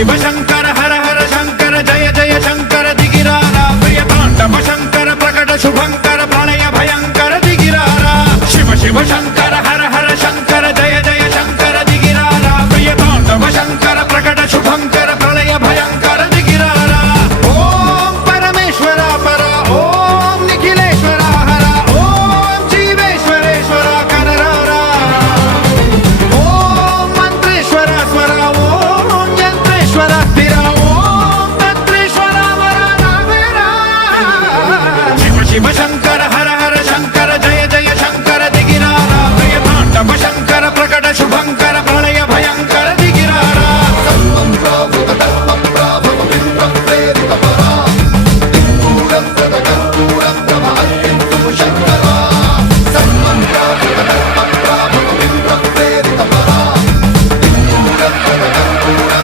शिव शंकर हर हर शंकर जय जय शंकर दिगिरारा प्रिय तांडव शंकर प्रकट शुभंकर प्रणय भयंकर दिगिरारा शिव शिव शंकर